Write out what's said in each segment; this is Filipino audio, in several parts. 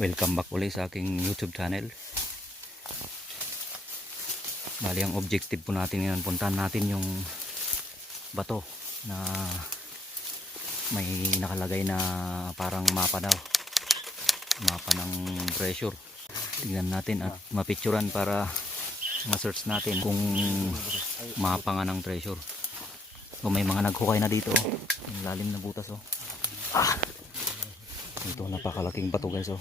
Welcome back ulit sa aking YouTube channel. Bali ang objective po natin ngayon, puntahan natin yung bato na may nakalagay na parang mapa daw. Mapa ng pressure. Tingnan natin at mapicturan para ma-search natin kung mapa nga ng pressure. So, may mga naghukay na dito. Yung lalim na butas oh. Ito napakalaking bato guys oh.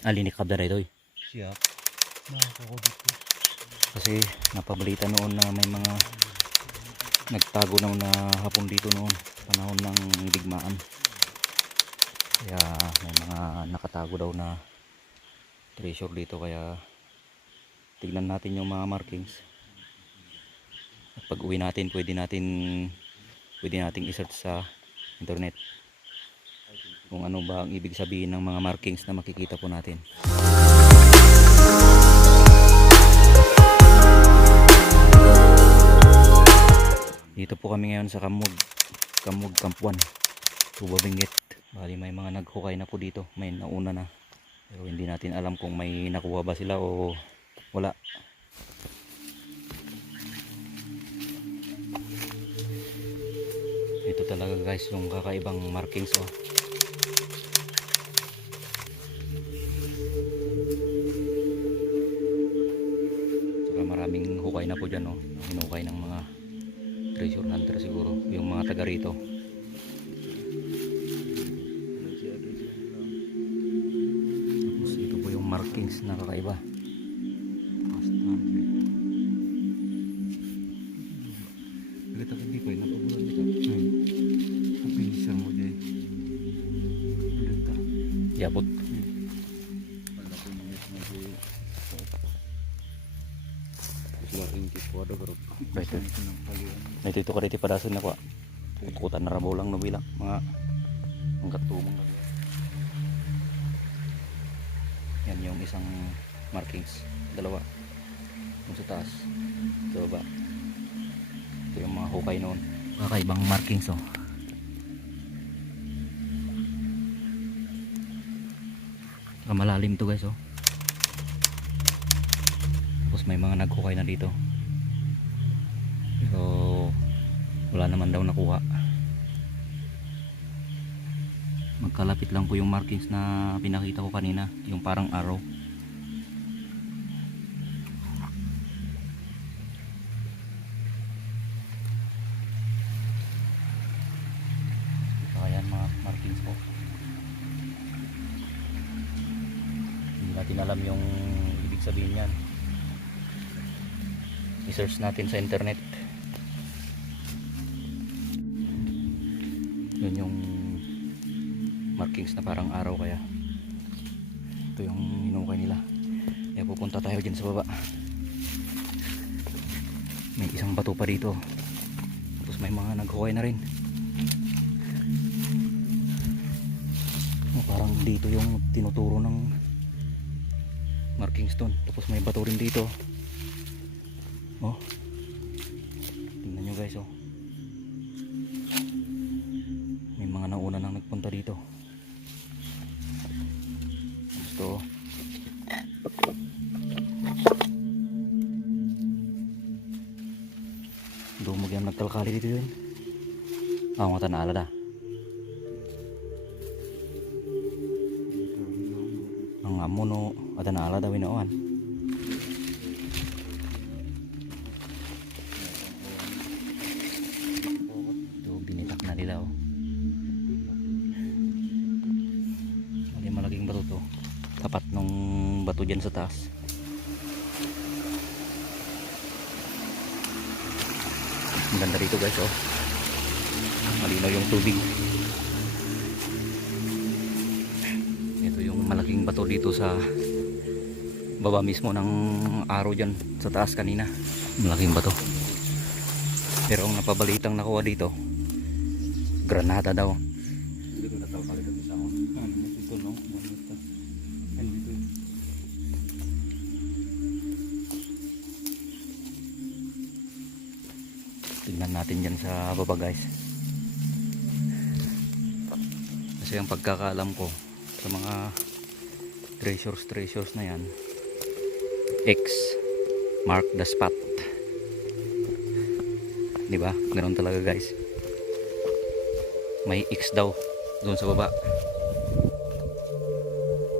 Alinikab na rin ito eh. Siya. Kasi napabalita noon na may mga nagtago na hapon dito noon, panahon ng digmaan. Kaya may mga nakatago daw na treasure dito, kaya tignan natin yung mga markings. At pag uwi natin, pwede nating i-search sa internet kung ano ba ang ibig sabihin ng mga markings na makikita po natin. Dito po kami ngayon sa Kamog Camp 1, Tuba Benguet. Bali may mga naghukay na po dito, may nauna na, pero hindi natin alam kung may nakuha ba sila o wala. Ito talaga guys yung kakaibang markings oh. Saka maraming hukay na po dyan oh. Hinukay ng mga treasure hunter siguro, yung mga taga rito. Tapos ito po yung markings na kakaiba. Yabot. Ito ka dito padasan na ko. Kutan na rabaw lang no bilang mga hanggat tumong na. Yan yung isang markings, dalawa. Yung sa taas, sa baba. Ito yung mga hukay noon. Kakaibang markings oh. Malalim to guys oh. Tapos may mga naghukay na dito, so wala naman daw nakuha. Magkalapit lang po yung markings na pinakita ko kanina, yung parang arrow. Ayan mga markings po. Hindi natin alam yung ibig sabihin yan. I-search natin sa internet. Yun yung markings na parang araw, kaya ito yung hinukay nila. Kaya pupunta tayo dyan sa baba. May isang bato pa dito. Tapos may mga naghukay na rin. Parang dito yung tinuturo ng marking stone. Tapos may bato rin dito oh. Tingnan nyo guys oh. May mga nauna nang nagpunta dito. Gusto dumog yung nagtalkali dito yun. Mga tanala da ang amuno at tanala daw inoan. Malaking bato to, tapat nung bato dyan sa taas. Ang ganda rito guys oh. Malinaw yung tubig. Ito yung malaking bato dito sa baba mismo ng araw dyan sa taas kanina. Malaking bato, pero ang napabalitang nakuha dito, granada daw. Tignan natin dyan sa baba guys. Kasi ang pagkakaalam ko sa mga treasures na yan, X mark the spot, di ba? Ganoon talaga guys, may X daw doon sa baba,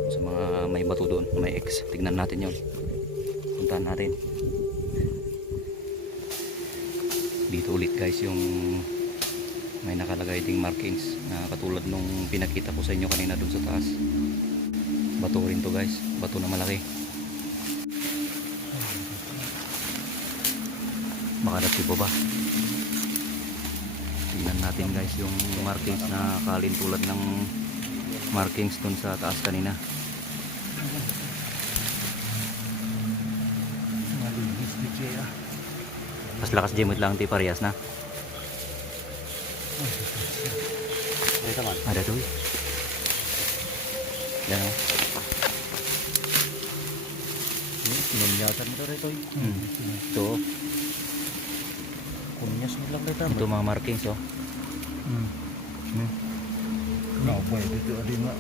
sa mga may bato doon may X. Tignan natin yun, puntahan natin dito ulit guys. Yung may nakalagay ding markings na katulad nung pinakita ko sa inyo kanina doon sa taas. Bato rin to guys, bato na malaki. Makadat yung baba. Tingnan natin guys yung markings na kalin tulad ng markings doon sa taas kanina. Mas lakas jemot lang, di parehas na. Ada tuh. Yan o. Sinunyasan mo rito. Ito. Kunyas mo lang rito. Ito mga markings oh. Naboy dito adin nga.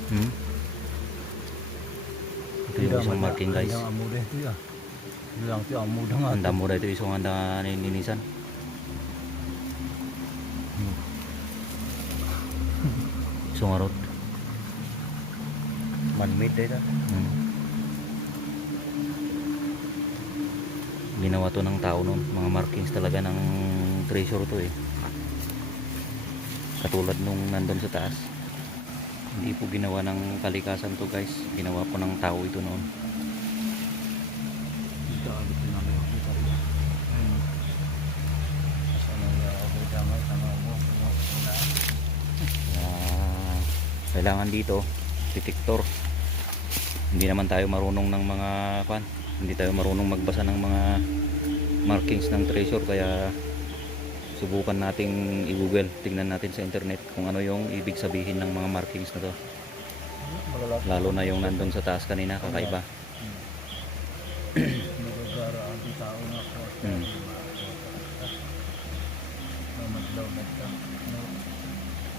Ito yung isang marking guys. Yang amo deh itu ya. Bilang ti amo dah nga. Anda mura itu isang anda ninisan. Isang arot. Man-made deh dah. Ginawa to ng tao noon. Mga markings talaga ng treasure to eh. Katulad nung nandun sa taas. Hindi po ginawa ng kalikasan to guys. Ginawa po ng tao ito noon. Dito agad din namin ako dito rin. Sana ya ako jangan sama mo. Kailangan dito detector. Hindi naman tayo marunong ng mga hindi tayo marunong magbasa ng mga markings ng treasure, kaya subukan nating i-google, tingnan natin sa internet kung ano yung ibig sabihin ng mga markings na to. Lalo na yung nandun sa taas kanina, kakaiba.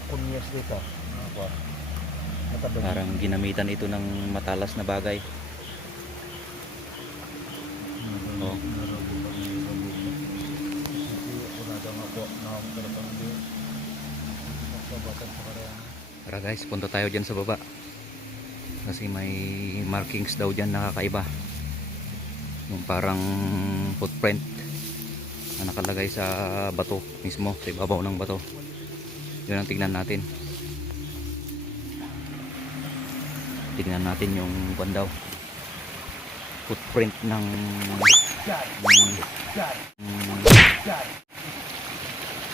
Kunyas dito. Parang ginamitan ito ng matalas na bagay. Oh. Tara guys, punta tayo dyan sa baba. Kasi may markings daw dyan nakakaiba. Yung parang footprint na nakalagay sa bato mismo, sa ibabaw ng bato. Yun ang tignan natin. Tignan natin yung buwan daw. Footprint ng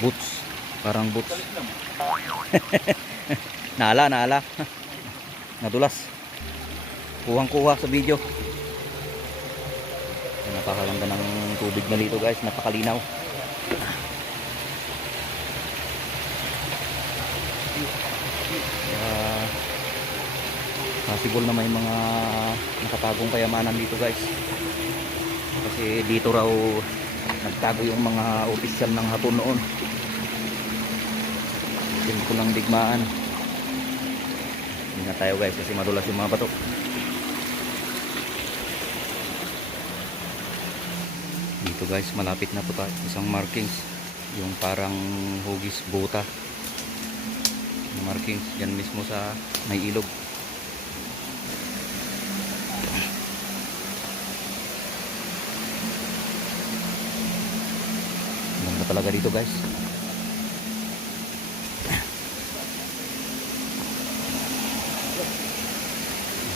boots. Parang boots. Naala. Nadulas. Kuhang-kuha sa video. Napakaganda ng tubig na dito guys. Napakalinaw. Possible na may mga nakatagong kayamanan dito guys. Kasi dito raw nagtago yung mga opisyal ng Hapon noon. Dito lang digmaan. Ingat tayo guys kasi madulas yung mga bato. Dito guys malapit na po tayo. Isang markings. Yung parang hugis buta. Markings yan mismo sa may ilog. Ganda talaga dito guys.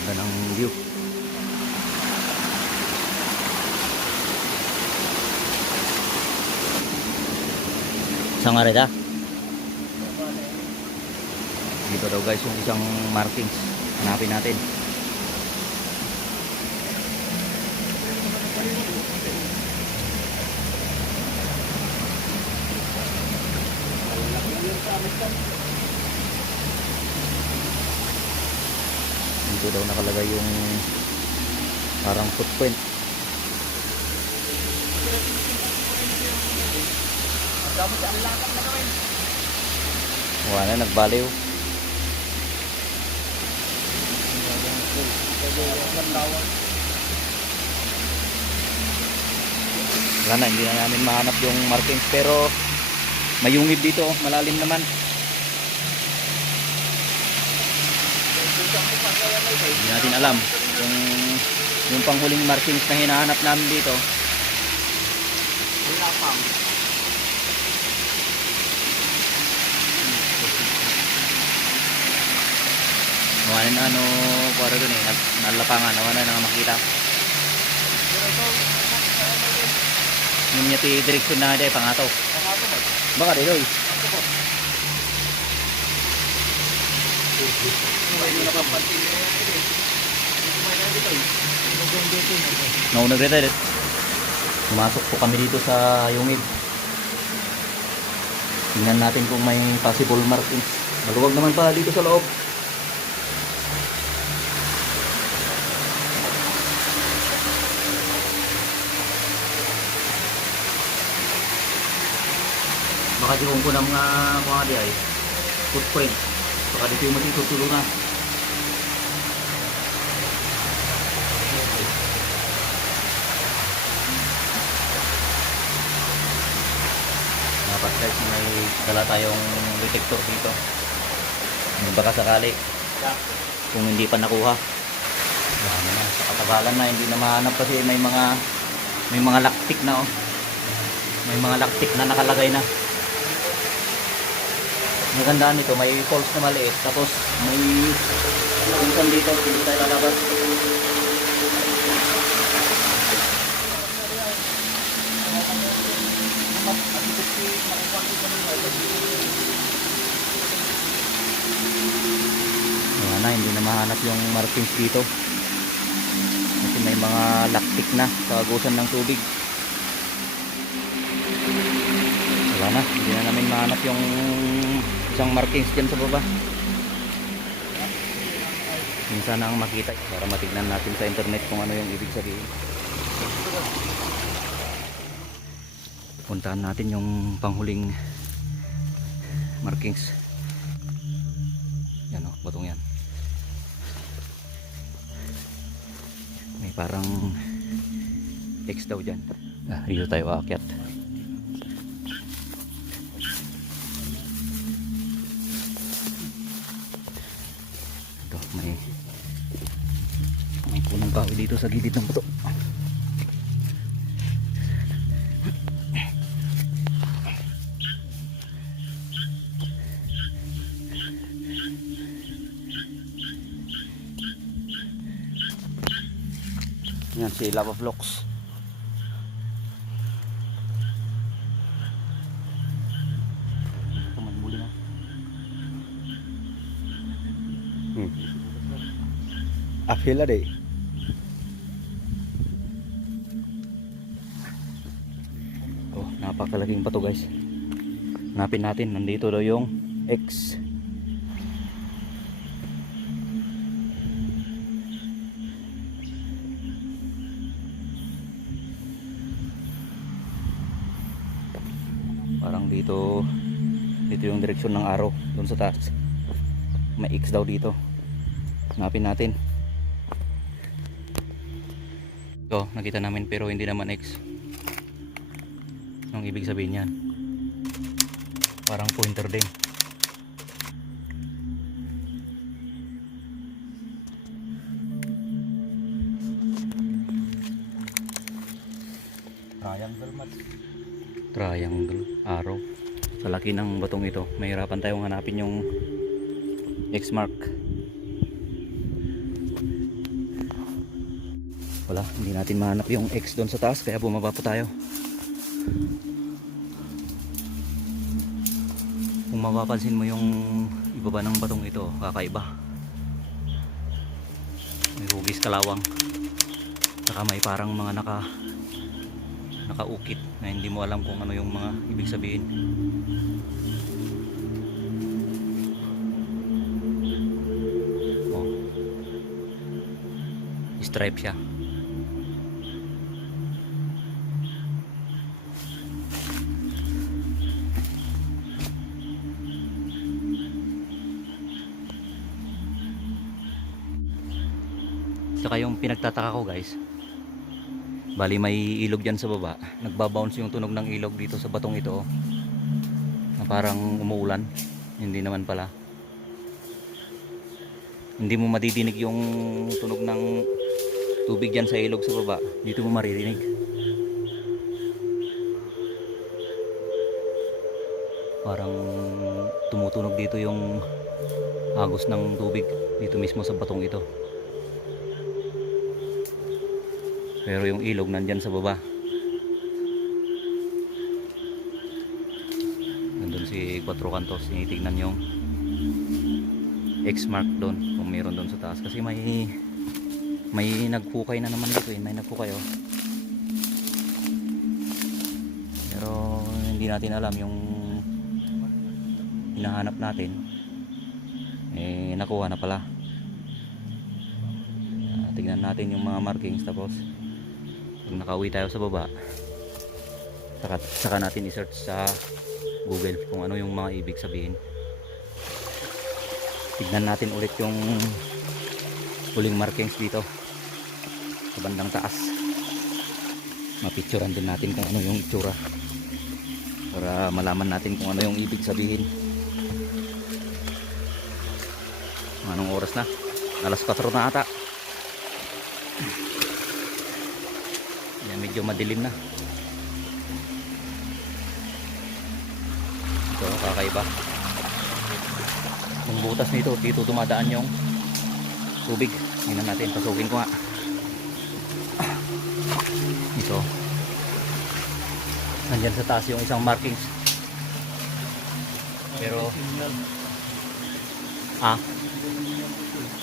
Ganda ng view. Saan nga rita? Dito daw guys yung isang markings. Hanapin natin. Dito daw nakalagay yung parang footprint. Wala na, nagbaliw. Wala na, hindi na namin mahanap yung markings, pero mayungib dito, malalim naman. Hindi natin alam kung yung panghuling markings na hinahanap namin dito. Wala na ano, para dun eh, nalapangan, wala na nga makita. Yung niya ti direksyon na dahil pangato. Baka dito eh. Naunag rin. Pumasok po kami dito sa Yungib. Tingnan natin kung may possible markings. Maluwag naman pala dito sa loob. Baka di ko na mga di ay footprint. Baka dito yung matitutulo na. Dapat guys, may dala tayong detector dito. Baka sakali kung hindi pa nakuha. Yan na, sa katagalan na hindi na mahanap kasi may mga laktik na oh. May mga laktik na nakalagay na. Magandaan nito, may holes na maliit, tapos may kung dito, hindi tayo lalabas. Wala na, hindi na mahanap yung markings dito. Kasi may mga laktik na sa agusan ng tubig. Wala na, hindi na namin mahanap yung isang markings dyan sa baba. Minsan na ang makita para matignan natin sa internet kung ano yung ibig sabihin. Puntahan natin yung panghuling markings. Yan o, batong yan. May parang X daw dyan. Dito tayo aakyat. May punong kahoy dito sa gilid ng bato. Yan si Lava Vlogs. Muli na. Afila deh. Oh, napakalaking bato guys. Hanapin natin, nandito daw yung X. Parang dito yung direksyon ng araw doon sa taas. May X daw dito. Hanapin natin. Ito, nakita namin pero hindi naman X. Anong ibig sabihin yan? Parang pointer din. Triangle mat. Triangle, arrow. Sa laki ng batong ito, mahirapan tayong hanapin yung X mark. Wala, hindi natin mahanap yung X doon sa taas, kaya bumaba po tayo. Kung mapapansin mo yung ibaba ng batong ito, kakaiba. May hugis kalawang. Saka may parang mga nakaukit na hindi mo alam kung ano yung mga ibig sabihin. Oh. Stripe siya. Tsaka yung pinagtataka ko guys, bali may ilog dyan sa baba, nagbabounce yung tunog ng ilog dito sa batong ito, oh, na parang umuulan. Hindi naman pala, hindi mo madidinig yung tunog ng tubig dyan sa ilog sa baba, dito mo maririnig. Parang tumutunog dito yung agos ng tubig dito mismo sa batong ito, pero yung ilog nandyan sa baba. Nandun si Quatro Cantos, tinitignan yung X mark doon kung meron doon sa taas, kasi may nagkukay na naman dito eh. May nagkukay oh, pero hindi natin alam yung hinahanap natin eh, nakuha na pala. Tignan natin yung mga markings, tapos pag nakauwi tayo sa baba, saka natin i-search sa Google kung ano yung mga ibig sabihin. Tignan natin ulit yung huling markings dito sa bandang taas. Mapicturean din natin kung ano yung itsura para malaman natin kung ano yung ibig sabihin. Anong oras na? Alas 4 na ata. Yan, medyo madilim na. Ito, kakaiba. Yung butas nito, dito dumadaan yung tubig. Tingnan natin, pasukin ko nga. Ito. Nandyan sa taas yung isang markings. Pero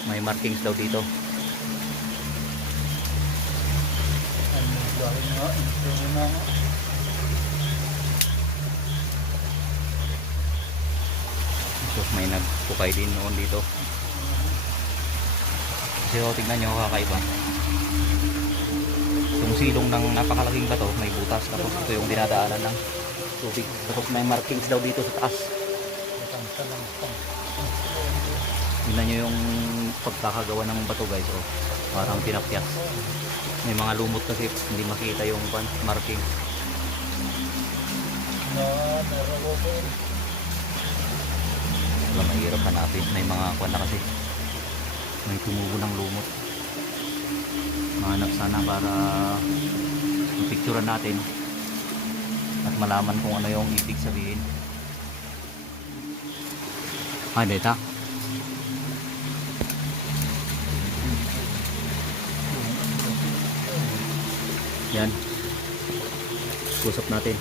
may markings daw dito. So, may nagpukay din noon dito. Kasi tignan nyo, kakaiba. Yung silong ng napakalaking bato, may butas. Tapos ito yung dinadaanan ng tubig. Tapos may markings daw dito sa taas. Tignan nyo yung pagkakagawa ng bato guys, oh, parang pinapyas. May mga lumot kasi hindi makita yung marking. Wala, mahirap hanapin. May mga kwan na kasi may tumubo ng lumot. Mahanap sana para mapicturean natin at malaman kung ano yung ibig sabihin. Dito. Yan, usap natin.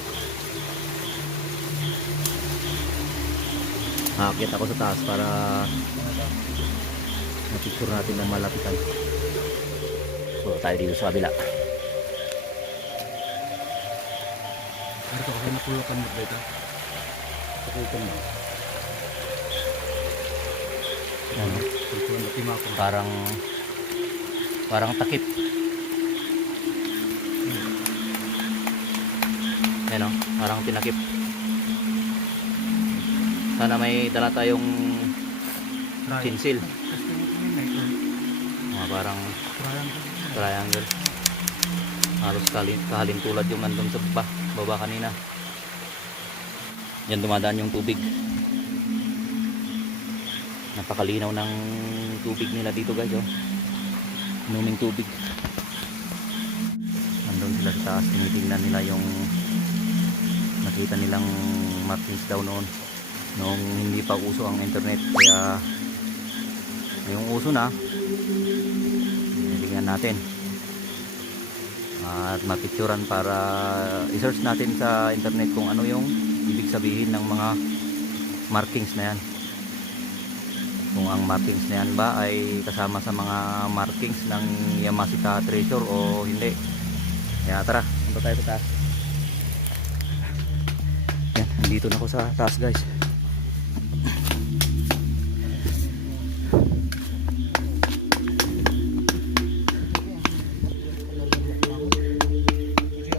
Aakyat ako sa taas para mapicture natin ng malapitan. So tayo dito sa kabila. Ano ka kasi napulukan mo dito? Pakulitan mo. Ano? Parang takip. Yan o, parang tinakip. Sana may dala tayong sinsil. Parang triangle. Halos kahalin tulad yung nandun sa baba kanina. Yan dumadaan yung tubig. Napakalinaw ng tubig nila dito guys, oh. Inuming tubig. Nandun sila sa taas, tinitingnan nila yung nakita nilang markings daw noon hindi pa uso ang internet. Kaya yung uso na, tingnan natin at mapicturan para i-search natin sa internet kung ano yung ibig sabihin ng mga markings na yan, kung ang markings na yan ba ay kasama sa mga markings ng Yamashita Treasure o hindi. Kaya tara, punta tayo sa taas. Yan, nandito na ako sa taas guys.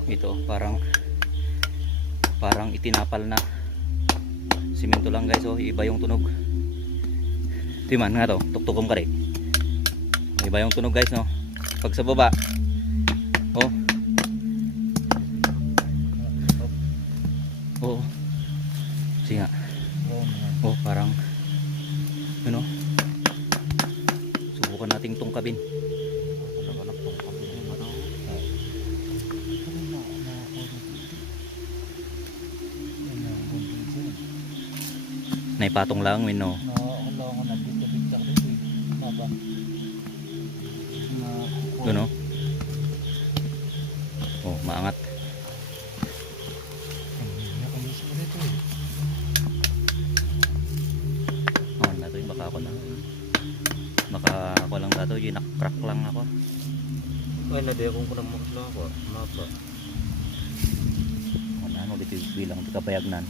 Ito parang itinapal na simento lang guys, oh. Iba yung tunog. Timan nga to, tuktukom ka rin. Iba yung tunog guys, no. Pag sa baba. Oh. Oo. Sige nga. Oh, parang ano? Subukan nating tungkabin. Naipatong lang, no. Doon, no. Oh, maangat. Oh, nato yung baka ako na. Baka ako lang dato, yung nakcrack lang ako. Ay, nade akong kunang makasla ako. Mapa. Ano, dito bilang di kabayagnan.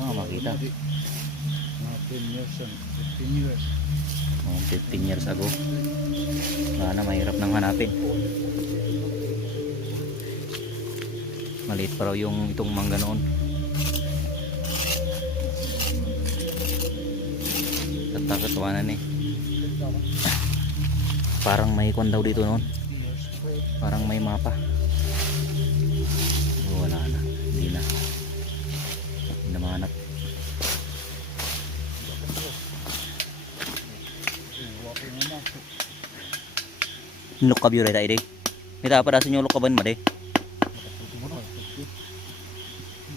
Ano makita? Mga 10 years yan. 15 years. Oh, 15 years ago. Wala na, mahirap nang hanapin. Maliit pa raw yung itong mangga noon. Tatakatawanan eh. Parang may kwan daw dito noon. Parang may mapa. Oh, wala na. Hindi na. Hindi na mahanap. Nukab yun tayo day. May tapada sa inyo lukaban mo day.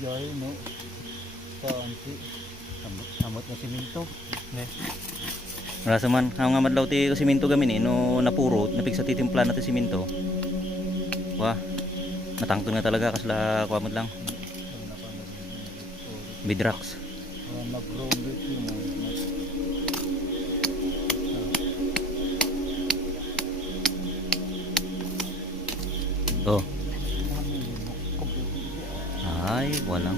Jaya no. Tanti. Samot na siminto. Wala sa man. Ang nga madlaw ti siminto gamin eh. No napuro. Napig sa titimpla na ti siminto. Wah. Natangtong na talaga. Kasla kuamad lang. Bidrax. Nag-grow bit yung Oh. Ay, walang.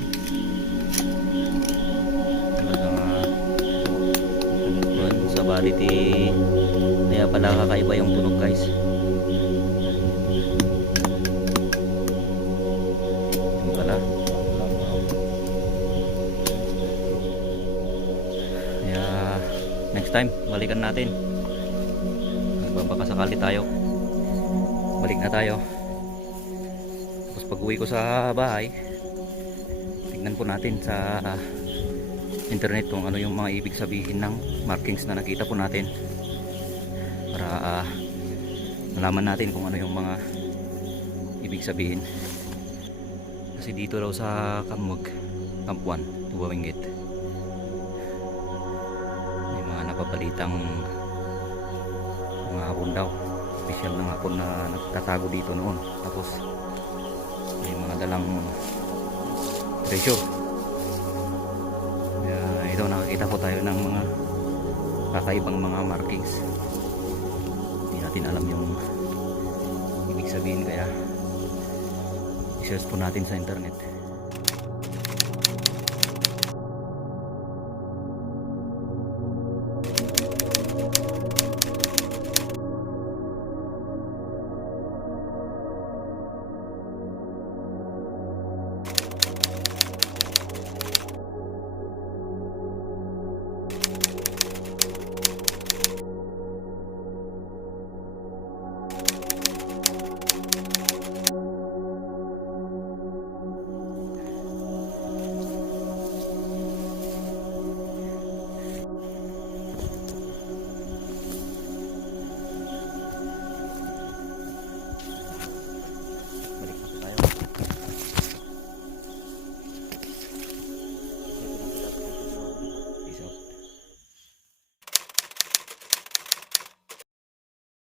Talagang doon sa bali ti kaya pala kakaiba yung tunog guys. Yung pala. Kaya next time balikan natin. Baka sakali tayo. Balik na tayo. Tapos pag uwi ko sa bahay, tignan po natin sa internet kung ano yung mga ibig sabihin ng markings na nakita po natin para malaman natin kung ano yung mga ibig sabihin. Kasi dito daw sa Kamwag, Camp 1, Tuwawinggit, may mga napapalitang mga hapon daw, special na hapon na nagtatago dito noon. Tapos may mga dalang treasure. Ito nakakita po tayo ng mga kakaibang mga markings. Hindi natin alam yung ibig sabihin, kaya i-search po natin sa internet.